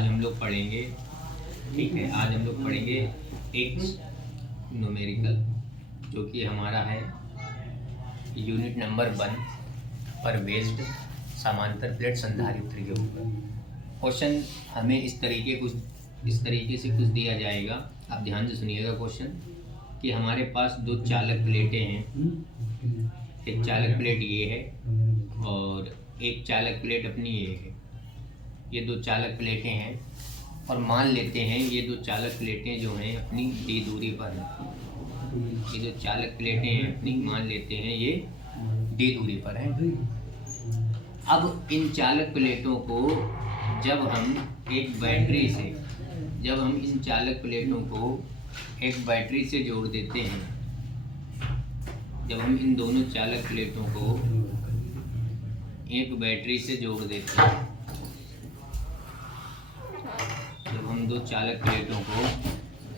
आज हम लोग पढ़ेंगे, ठीक है, आज हम लोग पढ़ेंगे एक न्यूमेरिकल जो कि हमारा है यूनिट नंबर 1 पर बेस्ड समांतर प्लेट संधारित्र के ऊपर। क्वेश्चन हमें इस तरीके से कुछ दिया जाएगा, आप ध्यान से सुनिएगा क्वेश्चन कि हमारे पास दो चालक प्लेटें हैं, एक चालक प्लेट ये है और एक चालक प्लेट अपनी ये है। ये दो चालक प्लेटें हैं और मान लेते हैं ये दो चालक प्लेटें जो हैं अपनी d दूरी पर हैं। ये जो चालक प्लेटें हैं अपनी मान लेते हैं ये d दूरी पर हैं। अब इन चालक प्लेटों को जब हम इन चालक प्लेटों को एक बैटरी से जोड़ देते हैं, जब हम इन दोनों चालक प्लेटों को एक बैटरी से जोड़ देते हैं, जब हम दो चालक प्लेटों को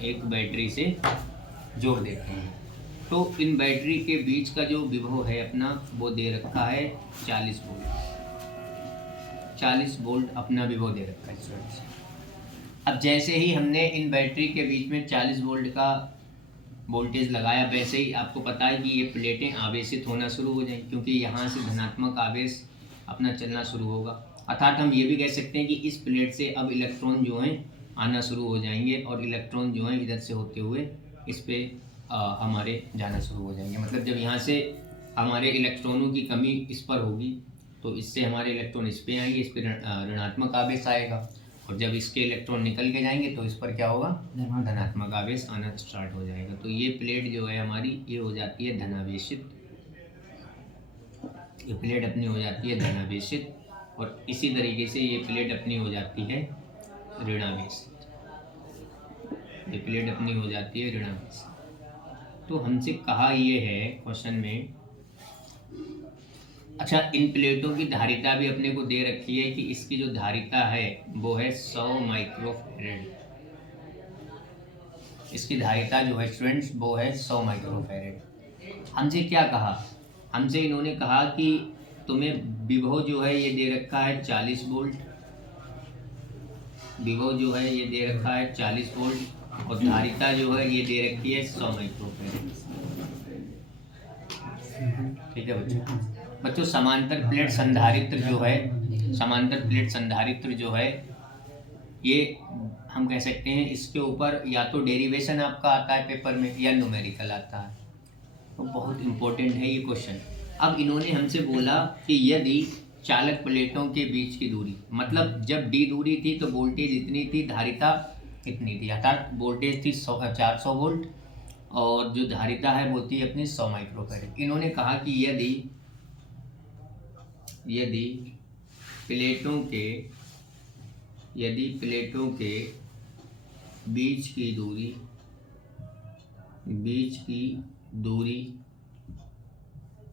एक बैटरी से जोड़ देते हैं तो इन बैटरी के बीच का जो विभव है अपना वो दे रखा है 40 वोल्ट। 40 वोल्ट अपना विभव दे रखा है स्टूडेंट्स। अब जैसे ही हमने इन बैटरी के बीच में 40 वोल्ट का वोल्टेज लगाया, वैसे ही आपको पता है कि ये प्लेटें आवेशित होना शुरू हो जाएंगी, क्योंकि यहाँ से धनात्मक आवेश अपना चलना शुरू होगा। अर्थात हम ये भी कह सकते हैं कि इस प्लेट से अब इलेक्ट्रॉन जो हैं आना शुरू हो जाएंगे और इलेक्ट्रॉन जो हैं इधर से होते हुए इस पे हमारे जाना शुरू हो जाएंगे। मतलब जब यहाँ से हमारे इलेक्ट्रॉनों की कमी इस पर होगी तो इससे हमारे इलेक्ट्रॉन इस पे आएंगे, इस पे ऋणात्मक आवेश आएगा, और जब इसके इलेक्ट्रॉन निकल के जाएंगे तो इस पर क्या होगा, धनात्मक आवेश आना स्टार्ट हो जाएगा। तो ये प्लेट जो है हमारी ये हो जाती है धनावेशित, ये प्लेट अपनी हो जाती है धनावेशित, और इसी तरीके से ये प्लेट अपनी हो जाती है ऋणावेशित, ये प्लेट अपनी हो जाती है ऋणावेशित। तो हमसे कहा ये है क्वेश्चन में, अच्छा इन प्लेटों की धारिता भी अपने को दे रखी है कि इसकी जो धारिता है वो है 100 माइक्रोफैरेड। इसकी धारिता जो है स्टूडेंट्स वो है 100 माइक्रोफैरेड। हमसे क्या कहा, हमसे इन्होंने कहा कि तुम्हें विभव जो है ये दे रखा है 40 वोल्ट, विभव जो है ये दे रखा है 40 वोल्ट और धारिता जो है ये दे रखी है 100 माइक्रोफैरेड। ठीक है बच्चों, समांतर प्लेट संधारित्र जो है, समांतर प्लेट संधारित्र जो है ये हम कह सकते हैं इसके ऊपर या तो डेरिवेशन आपका आता है पेपर में या न्यूमेरिकल आता है, तो बहुत इम्पोर्टेंट है ये क्वेश्चन। अब इन्होंने हमसे बोला कि यदि चालक प्लेटों के बीच की दूरी, मतलब जब d दूरी थी तो वोल्टेज इतनी थी, धारिता इतनी थी, अर्थात वोल्टेज थी 400 वोल्ट और जो धारिता है वो थी अपनी 100 माइक्रोफैरेड। इन्होंने कहा कि यदि प्लेटों के बीच की दूरी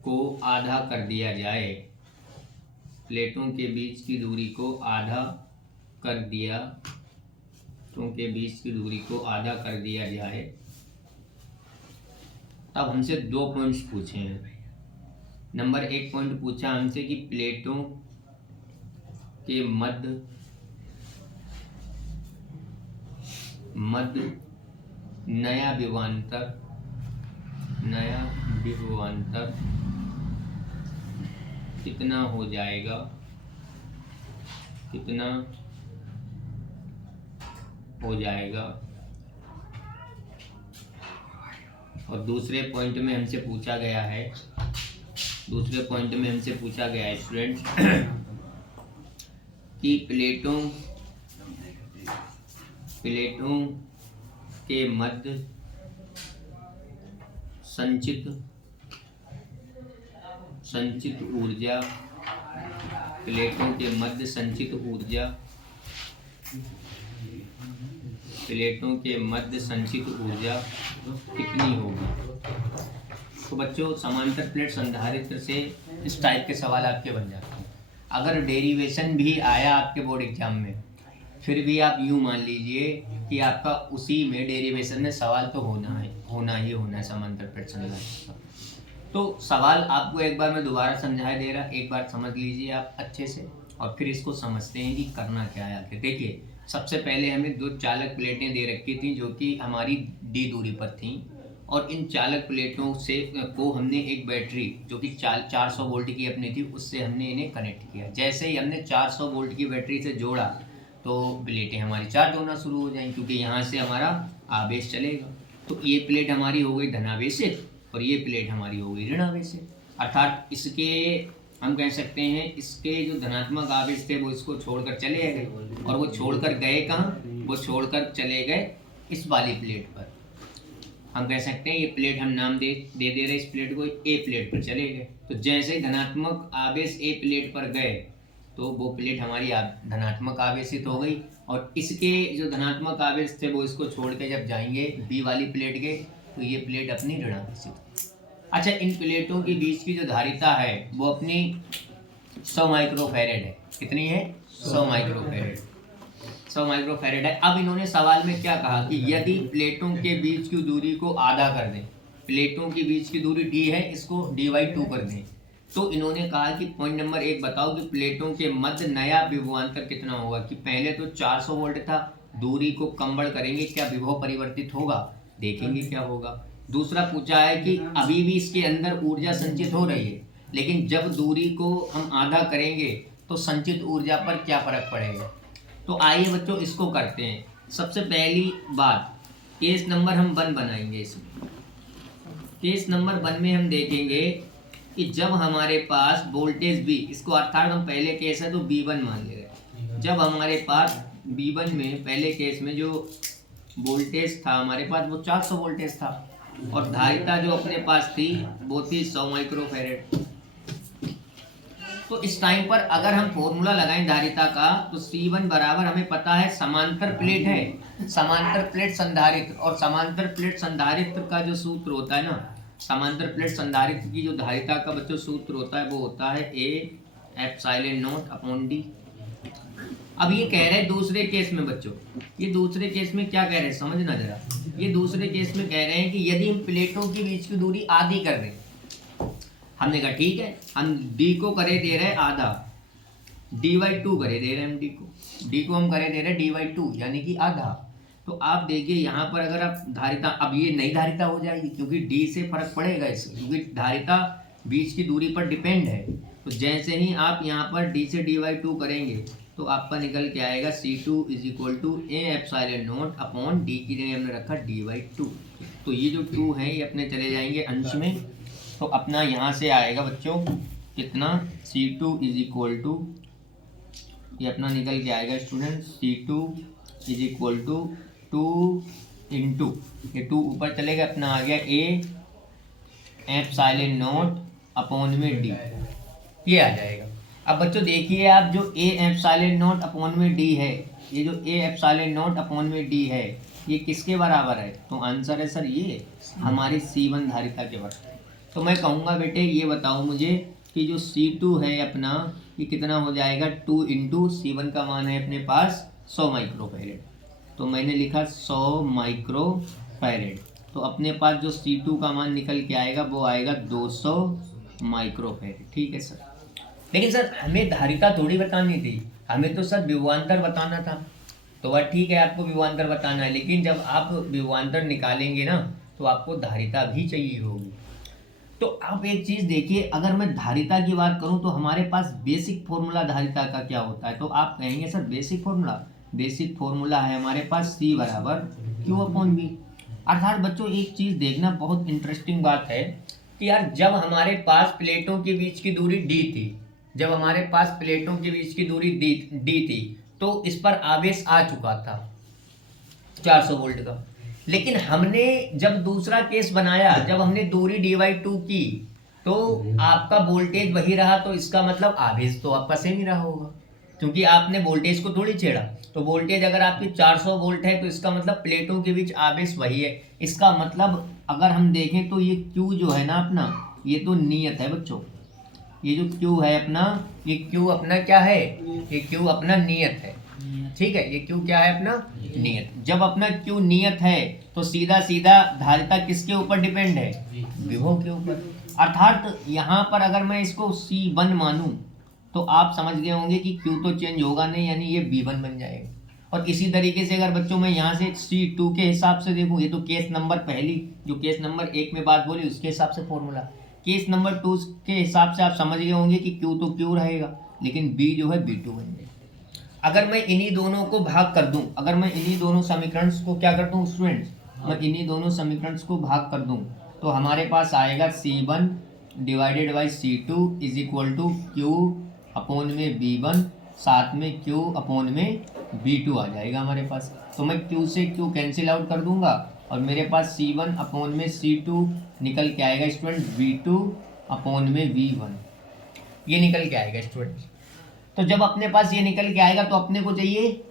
को आधा कर दिया जाए, प्लेटों के बीच की दूरी को आधा कर दिया जाए, तब हमसे 2 पॉइंट्स पूछे हैं। नंबर 1 पॉइंट पूछा हमसे कि प्लेटों के मध्य नया विभवांतर कितना हो जाएगा, और दूसरे पॉइंट में हमसे पूछा गया है स्टूडेंट कि प्लेटों के मध्य संचित ऊर्जा, प्लेटों के मध्य संचित ऊर्जा कितनी होगी। तो बच्चों समांतर प्लेट संधारित्र से इस टाइप के सवाल आपके बन जाते हैं। अगर डेरिवेशन भी आया आपके बोर्ड एग्जाम में, फिर भी आप यूँ मान लीजिए कि आपका उसी में डेरिवेशन में सवाल तो होना ही है समांतर प्लेट संधारित्र। तो सवाल आपको एक बार मैं दोबारा समझाया दे रहा, एक बार समझ लीजिए आप अच्छे से और फिर इसको समझते हैं कि करना क्या है आगे। देखिए सबसे पहले हमें दो चालक प्लेटें दे रखी थी जो कि हमारी डी दूरी पर थी, और इन चालक प्लेटों से को हमने एक बैटरी जो कि 400 वोल्ट की अपनी थी उससे हमने इन्हें कनेक्ट किया। जैसे ही हमने 400 वोल्ट की बैटरी से जोड़ा तो प्लेटें हमारी चार्ज होना शुरू हो जाएंगी, क्योंकि यहाँ से हमारा आवेश चलेगा। तो ये प्लेट हमारी हो गई धनावेशित और ये प्लेट हमारी हो गई ऋणावेशित। अर्थात इसके हम कह सकते हैं इसके जो धनात्मक आवेश थे वो इसको छोड़कर चले गए, और वो छोड़कर गए कहाँ, वो छोड़कर चले गए इस वाली प्लेट पर। हम कह सकते हैं ये प्लेट हम नाम दे रहे इस प्लेट को, ए प्लेट पर चले गए। तो जैसे ही धनात्मक आवेश ए प्लेट पर गए तो वो प्लेट हमारी धनात्मक आवेशित हो गई, और इसके जो धनात्मक आवेश थे वो इसको छोड़ के जब जाएंगे बी वाली प्लेट के तो ये प्लेट अपनी ऋणावेशित। अच्छा, इन प्लेटों के बीच की जो धारिता है वो अपनी 100 माइक्रोफैरेड है। कितनी है? 100 माइक्रोफैरेड। 100 माइक्रोफैरेड है। अब इन्होंने सवाल में क्या कहा कि यदि प्लेटों के बीच की दूरी को आधा कर दें, प्लेटों के बीच की दूरी d है, इसको d/2 कर दें, तो इन्होंने कहा कि पॉइंट नंबर 1 बताओ कि प्लेटों के मध्य नया विभवांतर कितना होगा। कि पहले तो 400 वोल्ट था, दूरी को कम बढ़ करेंगे, क्या विभव परिवर्तित होगा, देखेंगे क्या होगा। दूसरा पूछा है कि अभी भी इसके अंदर ऊर्जा संचित हो रही है, लेकिन जब दूरी को हम आधा करेंगे तो संचित ऊर्जा पर क्या फर्क पड़ेगा। तो आइए बच्चों इसको करते हैं। सबसे पहली बात केस नंबर हम 1 बनाएंगे। इसमें केस नंबर 1 में हम देखेंगे कि जब हमारे पास वोल्टेज V, इसको अर्थात हम पहले केस है तो V1 मान ले रहे। जब हमारे पास V1 में पहले केस में जो वोल्टेज था हमारे पास वो 400 वोल्टेज था, और धारिता जो अपने पास थी वो थी 100 माइक्रोफैरेड। तो इस टाइम पर अगर हम फॉर्मूला लगाएं धारिता का तो C1 बराबर हमें पता है समांतर प्लेट है, समांतर प्लेट संधारित्र, और समांतर प्लेट संधारित्र का जो सूत्र होता है ना, समांतर प्लेट संधारित्र की जो धारिता का बच्चों सूत्र होता है वो होता है A/ε0/d। अब ये कह रहे हैं दूसरे केस में बच्चों, ये दूसरे केस में क्या कह रहे हैं समझना जरा। ये दूसरे केस में कह रहे हैं कि यदि हम प्लेटों के बीच की दूरी आधी कर दें, हमने कहा ठीक है, हम d को करे दे रहे हैं आधा, d/2 करे दे रहे हैं हम d को हम करे दे रहे हैं d/2 यानी कि आधा। तो आप देखिए यहाँ पर अगर आप धारिता, अब ये नई धारिता हो जाएगी क्योंकि d से फर्क पड़ेगा इससे, क्योंकि धारिता बीच की दूरी पर डिपेंड है। तो जैसे ही आप यहाँ पर d से d/2 करेंगे तो आपका निकल के आएगा C2 = A/ε0/d की जगह हमने रखा d/2। तो ये जो 2 है ये अपने चले जाएंगे अंश में, तो अपना यहाँ से आएगा बच्चों कितना, C2 = ये अपना निकल के आएगा स्टूडेंट C2 = 2 इंटू, ये 2 ऊपर चलेगा, अपना आ गया A/ε0/d, ये आ जाएगा। अब बच्चों देखिए आप जो A/ε0/d है, ये जो A/ε0/d है ये किसके बराबर है, तो आंसर है सर ये हमारी C1 धारिता के बराबर। तो मैं कहूँगा बेटे ये बताओ मुझे कि जो C2 है अपना ये कितना हो जाएगा, 2 इंटू C1 का मान है अपने पास 100 माइक्रोफैरेड, तो मैंने लिखा 100 माइक्रोफैरेड। तो अपने पास जो C2 का मान निकल के आएगा वो आएगा 200 माइक्रोफैरेड। ठीक है सर, लेकिन सर हमें धारिता थोड़ी बतानी थी, हमें तो सर विभवांतर बताना था। तो वह ठीक है आपको विभवांतर बताना है, लेकिन जब आप विभवांतर निकालेंगे ना तो आपको धारिता भी चाहिए होगी। तो आप एक चीज़ देखिए, अगर मैं धारिता की बात करूं तो हमारे पास बेसिक फॉर्मूला धारिता का क्या होता है, तो आप कहेंगे सर बेसिक फॉर्मूला है हमारे पास C = Q/V। अर्थात बच्चों एक चीज़ देखना, बहुत इंटरेस्टिंग बात है कि यार जब हमारे पास प्लेटों के बीच की दूरी d थी, जब हमारे पास प्लेटों के बीच की दूरी d थी तो इस पर आवेश आ चुका था 400 वोल्ट का, लेकिन हमने जब दूसरा केस बनाया, जब हमने दूरी d/2 की तो आपका वोल्टेज वही रहा, तो इसका मतलब आवेश तो आपका सेम ही रहा होगा, क्योंकि आपने वोल्टेज को थोड़ी छेड़ा। तो वोल्टेज अगर आपकी 400 वोल्ट है तो इसका मतलब प्लेटों के बीच आवेश वही है। इसका मतलब अगर हम देखें तो ये Q जो है ना अपना, ये तो नियत है बच्चों, ये जो Q है अपना, ये Q अपना क्या है, ये Q अपना नियत है। ठीक है, ये Q क्या है अपना नियत। जब अपना Q नियत है तो सीधा सीधा धारिता किसके ऊपर डिपेंड है, विभव के ऊपर। अर्थात यहाँ पर अगर मैं इसको C1 मानूं तो आप समझ गए होंगे कि Q तो चेंज होगा नहीं, यानी ये V1 बन जाएगा। और इसी तरीके से अगर बच्चों मैं यहाँ से C2 के हिसाब से देखूँ, ये तो केस नंबर पहली जो केस नंबर 1 में बात बोली उसके हिसाब से फॉर्मूला, केस नंबर 2 के हिसाब से आप समझ गए होंगे कि Q तो Q रहेगा लेकिन B जो है B2 बन जाएगा। अगर मैं इन्हीं दोनों को भाग कर दूं, अगर मैं इन्हीं दोनों समीकरण को क्या कर दूं स्टूडेंट्स, मैं इन्हीं दोनों समीकरण को भाग कर दूं तो हमारे पास आएगा C1 divided by C2 is equal to Q upon में B1 साथ में Q अपॉन में B2 आ जाएगा हमारे पास। तो मैं Q से Q कैंसिल आउट कर दूंगा और मेरे पास C1 अपॉन में C2 निकल के आएगा स्टूडेंट V2 अपॉन में V1, ये निकल के आएगा स्टूडेंट। तो जब अपने पास ये निकल के आएगा तो अपने को चाहिए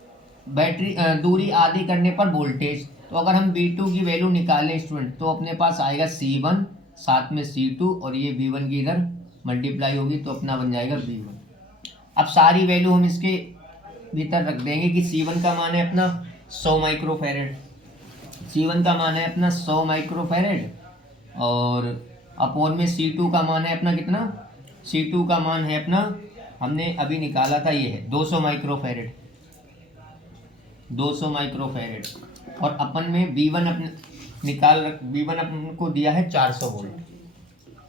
बैटरी दूरी आधी करने पर वोल्टेज। तो अगर हम V2 की वैल्यू निकालें स्टूडेंट तो अपने पास आएगा C1 साथ में C2 और ये V1 की इधर मल्टीप्लाई होगी तो अपना बन जाएगा V1। अब सारी वैल्यू हम इसके भीतर रख देंगे कि C1 का मान है अपना 100 माइक्रोफैरेड, C1 का मान है अपना 100 माइक्रोफैरेड और अपॉन में C2 का मान है अपना कितना, C2 का मान है अपना हमने अभी निकाला था ये है 200 माइक्रोफैरेड, 200 माइक्रोफैरेड और अपन में V1 अपने V1 अपन को दिया है 400 वोल्ट,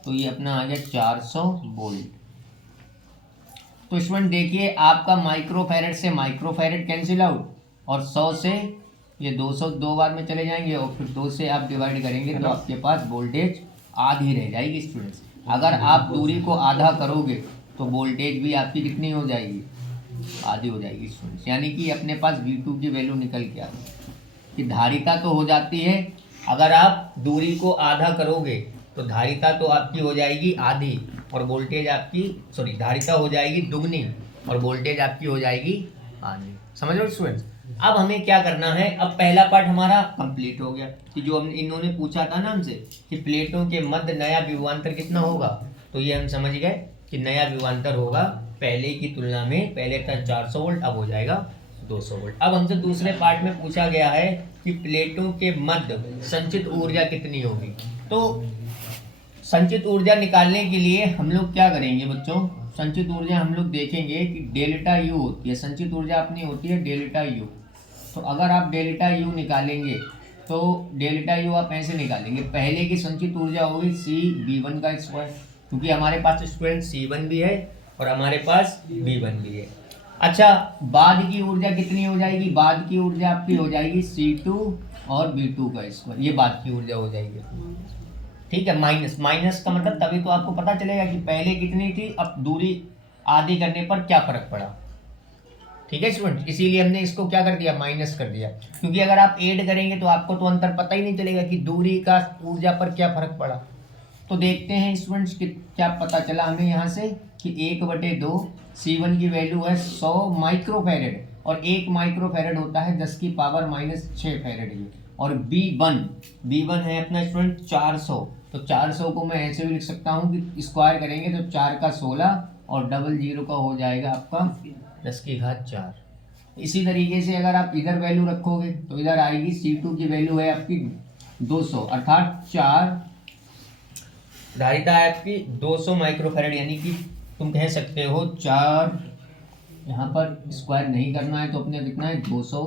तो ये अपना आ गया 400 वोल्ट। तो स्टूडेंट देखिए आपका माइक्रोफैरेड से माइक्रोफैरेड कैंसिल आउट और 100 से ये 200 दो बार में चले जाएंगे और फिर 2 से आप डिवाइड करेंगे तो आपके पास वोल्टेज आधी रह जाएगी स्टूडेंट्स। अगर आप दूरी को आधा करोगे तो वोल्टेज भी आपकी कितनी हो जाएगी, आधी हो जाएगी स्टूडेंट्स। यानी कि अपने पास V2 की वैल्यू निकल के आ गई कि धारिता तो हो जाती है, अगर आप दूरी को आधा करोगे तो धारिता तो आपकी हो जाएगी आधी और वोल्टेज आपकी धारिता हो जाएगी दुगनी और वोल्टेज आपकी हो जाएगी आधी। समझ लो स्टूडेंट्स। अब हमें क्या करना है, अब पहला पार्ट हमारा कंप्लीट हो गया कि जो इन्होंने पूछा था ना हमसे कि प्लेटों के मध्य नया विभवांतर कितना होगा, तो ये हम समझ गए कि नया विभवांतर होगा पहले की तुलना में, पहले था 400 वोल्ट अब हो जाएगा 200 वोल्ट। अब हमसे दूसरे पार्ट में पूछा गया है कि प्लेटों के मध्य संचित ऊर्जा कितनी होगी। तो संचित ऊर्जा निकालने के लिए हम लोग क्या करेंगे बच्चों, संचित ऊर्जा हम लोग देखेंगे कि डेल्टा यू होती है, संचित ऊर्जा अपनी होती है डेल्टा यू। तो अगर आप डेल्टा यू निकालेंगे तो डेल्टा यू आप ऐसे निकालेंगे, पहले की संचित ऊर्जा होगी C(V1) का स्क्वायर, क्योंकि हमारे पास स्टूडेंट C1 भी है और हमारे पास V1 भी है। अच्छा बाद की ऊर्जा कितनी हो जाएगी, बाद की ऊर्जा आपकी हो जाएगी C2 और V2 का स्क्वायर, ये बाद की ऊर्जा हो जाएगी। ठीक है, माइनस का मतलब तभी तो आपको पता चलेगा कि पहले कितनी थी, अब दूरी आधी करने पर क्या फर्क पड़ा। ठीक है स्टूडेंट, इसीलिए हमने इसको क्या कर दिया, माइनस कर दिया, क्योंकि अगर आप ऐड करेंगे तो आपको तो अंतर पता ही नहीं चलेगा कि दूरी का ऊर्जा पर क्या फर्क पड़ा। तो देखते हैं स्टूडेंट्स कि क्या पता चला हमें यहाँ से कि 1/2 C1 की वैल्यू है 100 माइक्रोफैरेड और 1 माइक्रोफैरेड होता है 10⁻⁻6 फैरेड और B1 है अपना स्टूडेंट 400। तो 400 को मैं ऐसे भी लिख सकता हूँ कि स्क्वायर करेंगे तो 4 का 16 और 00 का हो जाएगा आपका 10⁻⁴। इसी तरीके से अगर आप इधर वैल्यू रखोगे तो इधर आएगी C2 की वैल्यू है आपकी 200 अर्थात 4 धारिता है आपकी 200 माइक्रोफैरेड, यानी कि तुम कह सकते हो 4, यहाँ पर स्क्वायर नहीं करना है तो अपने लिखना है 200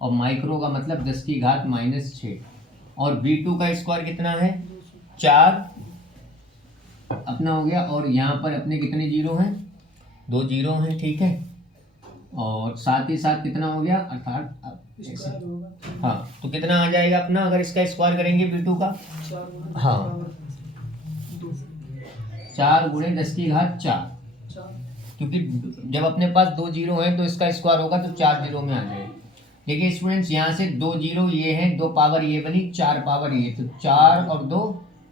और माइक्रो का मतलब 10⁻⁻6 और V2 का स्क्वायर कितना है 4 अपना हो गया और यहाँ पर अपने कितने जीरो हैं, 2 जीरो हैं। ठीक है, और साथ ही साथ कितना हो गया अर्थात हाँ, तो कितना आ जाएगा अपना अगर इसका स्क्वायर करेंगे V2 का, हाँ 4 × 10⁻⁴, क्योंकि जब अपने पास 2 जीरो हैं तो इसका स्क्वायर होगा तो 4 जीरो में आ जाएगा। देखिए स्टूडेंट्स यहाँ से 2 जीरो ये हैं, 2 पावर ये बनी, 4 पावर ये, तो 4 और 2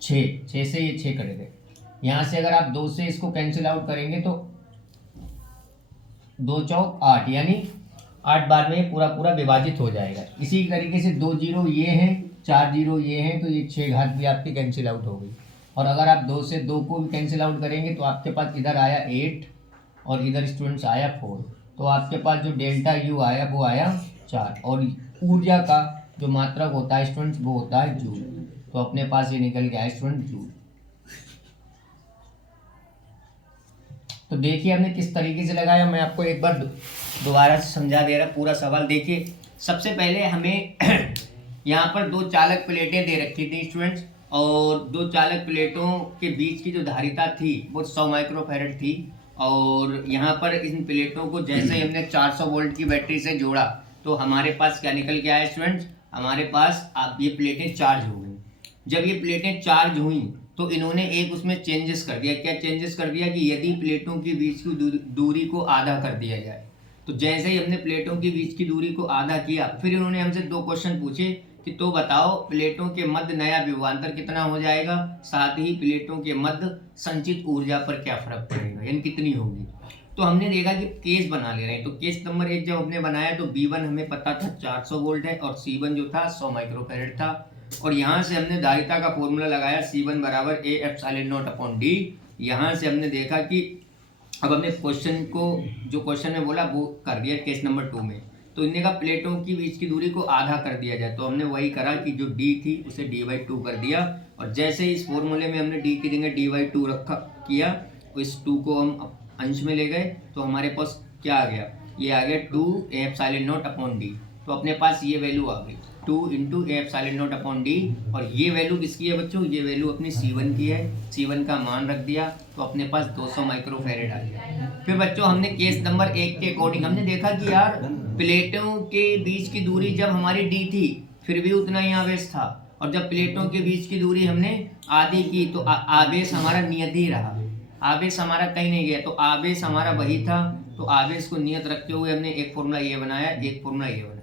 6, 6 से ये 6 कट गए। यहाँ से अगर आप 2 से इसको कैंसिल आउट करेंगे तो 2 चौक 8, यानी 8 बार में पूरा विभाजित हो जाएगा। इसी तरीके से 2 जीरो ये हैं, 4 जीरो ये हैं, तो ये 6 घात भी आपकी कैंसिल आउट हो गई। और अगर आप 2 से 2 को भी कैंसिल आउट करेंगे तो आपके पास इधर आया 8 और इधर स्टूडेंट्स आया 4, तो आपके पास जो डेल्टा यू आया वो आया 4 और ऊर्जा का जो मात्रक होता है स्टूडेंट्स वो होता है जूल। तो अपने पास ये निकल के आया स्टूडेंट जूल। तो देखिए हमने किस तरीके से लगाया, मैं आपको एक बार दोबारा से समझा दे रहा पूरा सवाल। देखिए सबसे पहले हमें यहाँ पर दो चालक प्लेटें दे रखी थी स्टूडेंट्स, और दो चालक प्लेटों के बीच की जो धारिता थी वो 100 माइक्रोफैरड थी। और यहाँ पर इन प्लेटों को जैसे ही हमने 400 वोल्ट की बैटरी से जोड़ा तो हमारे पास क्या निकल के आया स्टूडेंट्स, हमारे पास अब ये प्लेटें चार्ज हो गई। जब ये प्लेटें चार्ज हुई तो इन्होंने एक उसमें चेंजेस कर दिया। क्या चेंजेस कर दिया कि यदि प्लेटों के बीच की दूरी को आधा कर दिया जाए, तो जैसे ही हमने प्लेटों के बीच की दूरी को आधा किया, फिर इन्होंने हमसे दो क्वेश्चन पूछे कि तो बताओ प्लेटों के मध्य नया विभवांतर कितना हो जाएगा, साथ ही प्लेटों के मध्य संचित ऊर्जा पर क्या फर्क पड़ेगा, यानी कितनी होगी। तो हमने देखा कि केस बना ले रहे हैं। तो केस नंबर 1 जब हमने बनाया तो B1 हमें पता था 400 वोल्ट है और C1 जो था 100 माइक्रोफैरड था। और यहाँ से हमने धारिता का फॉर्मूला लगाया C1 बराबर A epsilon not upon D। यहाँ से हमने देखा कि अब हमने क्वेश्चन को जो क्वेश्चन में बोला वो कर दिया केस नंबर 2 में। तो इनने का प्लेटों की बीच की दूरी को आधा कर दिया जाए, तो हमने वही करा कि जो D थी उसे D/2 कर दिया। और जैसे ही इस फॉर्मूले में हमने D की जगह D/2 रखा किया, इस 2 को हम अंश में ले गए तो हमारे पास क्या आ गया, ये आ गया 2 एप्सिलॉन नॉट अपॉन D। तो अपने पास ये वैल्यू आ गई 2 × एप्सिलॉन नॉट अपॉन D। और ये वैल्यू किसकी है बच्चों, ये वैल्यू अपनी C1 की है। C1 का मान रख दिया तो अपने पास 200 माइक्रोफैरड आ गया। फिर बच्चों हमने केस नंबर 1 के अकॉर्डिंग हमने देखा कि यार प्लेटों के बीच की दूरी जब हमारी D थी फिर भी उतना ही आवेश था, और जब प्लेटों के बीच की दूरी हमने आधी की तो आवेश हमारा नियत ही रहा, आवेश हमारा कहीं नहीं गया। तो आवेश हमारा वही था, तो आवेश को नियत रखते हुए हमने एक फॉर्मूला ये बनाया, एक फॉर्मूला ये बनाया,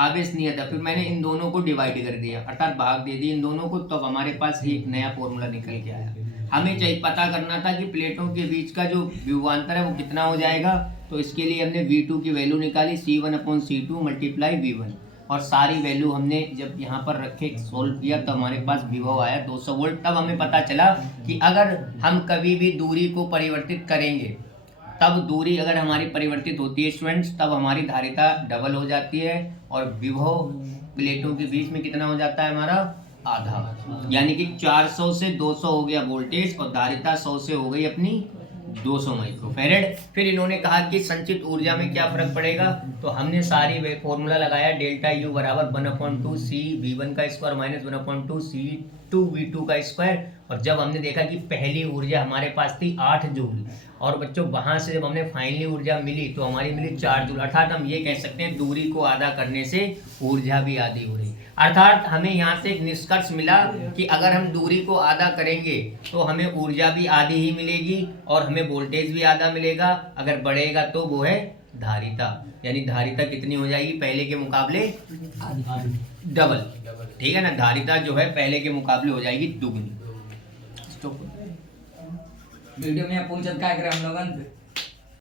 आवेश नियत है। फिर मैंने इन दोनों को डिवाइड कर दिया, अर्थात भाग दे दिए इन दोनों को, तो हमारे पास एक नया फॉर्मूला निकल के आया। हमें चाहिए पता करना था कि प्लेटों के बीच का जो विभवांतर है वो कितना हो जाएगा। तो इसके लिए हमने V2 की वैल्यू निकाली C1/C2 मल्टीप्लाई V1, और सारी वैल्यू हमने जब यहाँ पर रखे सोल्व किया तो हमारे पास विभव आया 200 वोल्ट। तब हमें पता चला कि अगर हम कभी भी दूरी को परिवर्तित करेंगे, तब दूरी अगर हमारी परिवर्तित होती है स्टूडेंट्स, तब हमारी धारिता डबल हो जाती है और विभव प्लेटों के बीच में कितना हो जाता है हमारा आधा। यानी कि 400 से 200 हो गया वोल्टेज और धारिता 100 से हो गई अपनी 200 माइक्रोफैरड। फिर इन्होंने कहा कि संचित ऊर्जा में क्या फर्क पड़ेगा, तो हमने सारी फॉर्मूला लगाया डेल्टा U बराबर 1/2 CV1 का स्क्वायर माइनस 1/2 C2V2 का स्क्वायर। और जब हमने देखा कि पहली ऊर्जा हमारे पास थी 8 जूल, और बच्चों वहां से जब हमने फाइनली ऊर्जा मिली तो हमारी मिली 4 जूल, अर्थात हम ये कह सकते हैं दूरी को आधा करने से ऊर्जा भी आधी हो रही। अर्थात हमें यहाँ से एक निष्कर्ष मिला कि अगर हम दूरी को आधा करेंगे तो हमें ऊर्जा भी आधी ही मिलेगी और हमें वोल्टेज भी आधा मिलेगा। अगर बढ़ेगा तो वो है धारिता, यानी धारिता कितनी हो जाएगी पहले के मुकाबले डबल। ठीक है ना, धारिता जो है पहले के मुकाबले हो जाएगी दुगनी। वीडियो में पूछत काय करे हम लोगन